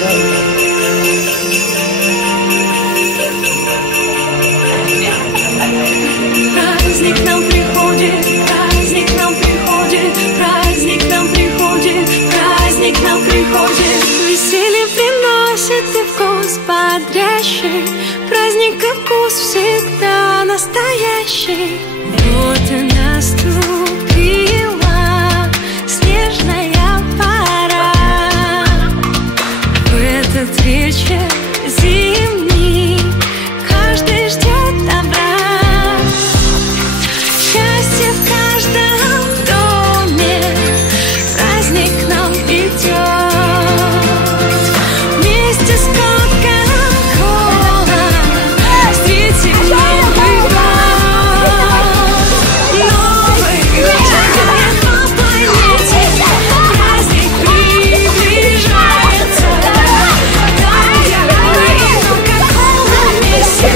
Праздник к нам приходит, праздник к нам приходит, праздник к нам приходит, праздник к нам приходит. Веселье приносит и вкус бодрящий, праздник и вкус всегда настоящий. Вот и наступила снежная пора, в этот вечер зимний каждый ждет добра. Счастье в каждом доме, праздник к нам идет. Вместе с Кока-Колой встретим Новый год. Новый год шагает по планете, праздник приближается. Там, где мы и Кока-Кола вместе,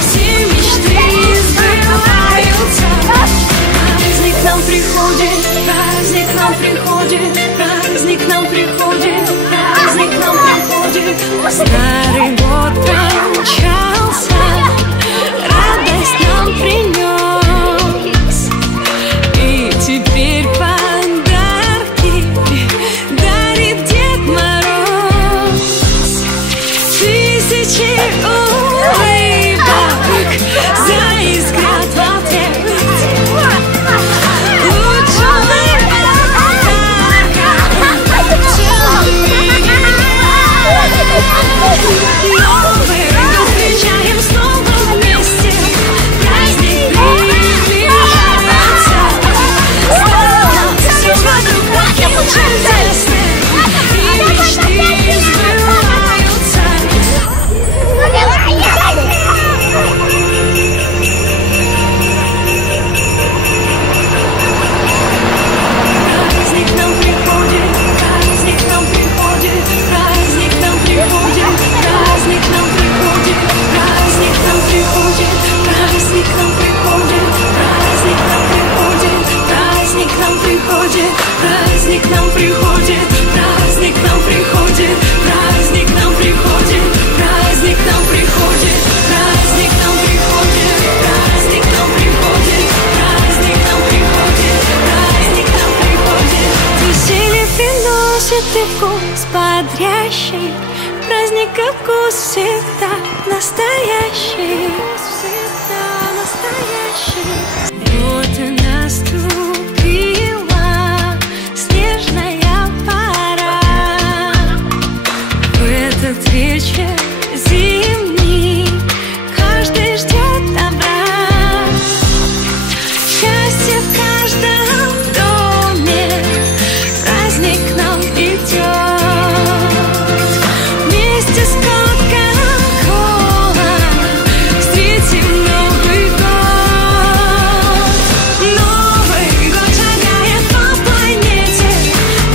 все мечты сбываются. Праздник к нам приходит, праздник к нам приходит, праздник к нам приходит, праздник к нам приходит. Старый год промчался, радость нам принес, и теперь подарки дарит Дед Мороз. Тысячи улыбок заискрят в ответ. Новый год встречаем снова вместе, праздник приближается. Стало все вокруг таким чудесным, и мечты сбываются. Праздник к нам приходит, праздник к нам приходит, праздник к нам приходит, праздник к нам приходит, праздник к нам приходит, праздник к нам приходит, праздник к нам приходит, праздник к нам приходит, праздник к нам приходит, праздник к нам приходит, праздник к нам приходит, праздник к нам приходит, праздник к нам приходит, праздник к нам приходит, праздник к нам приходит. Веселье приносит и вкус бодрящий, праздник и вкус всегда настоящий, всегда настоящий. Вот и наступила снежная пора, в этот вечер зимний каждый ждет добра. Счастье в каждом доме, праздник к нам идет. Вместе с Кока-Колой встретим Новый год. Новый год шагает по планете,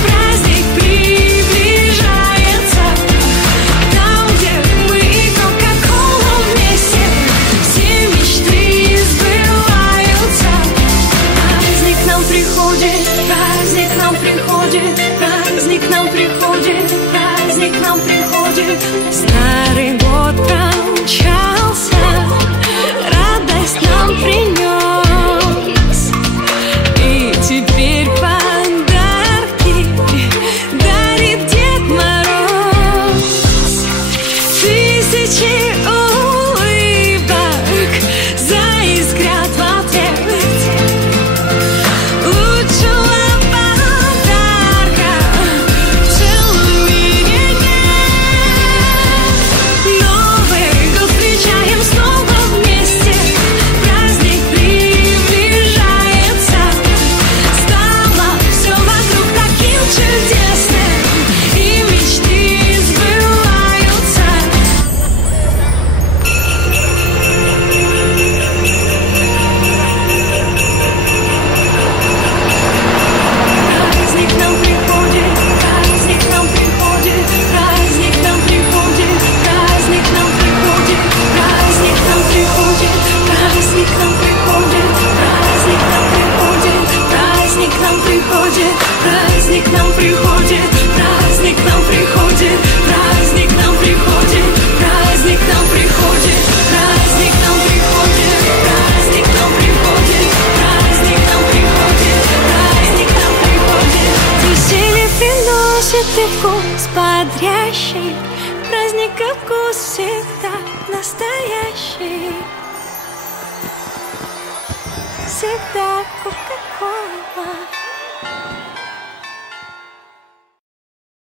праздник приближается. Там, где мы и Кока-Кола вместе, все мечты сбываются. Праздник к нам приходит, праздник к нам приходит, праздник к нам приходит, праздник к нам приходит. Старый год промчался, радость нам принес, и теперь подарки дарит Дед Мороз. Тысячи улыбок заискрят в ответ. Лучшего подарка в целом мире нет. Новый год встречаем снова вместе, праздник приближается. Стало все вокруг таким чудесным, и мечты сбываются. Праздник к нам приходит, праздник к нам приходит, праздник к нам приходит, праздник к нам приходит, праздник к нам приходит, праздник к нам приходит, праздник к нам приходит, праздник к нам приходит, праздник к нам приходит, праздник к нам приходит, праздник. ты вкус бодрящий, праздника вкус всегда настоящий. Всегда Кока-Кола.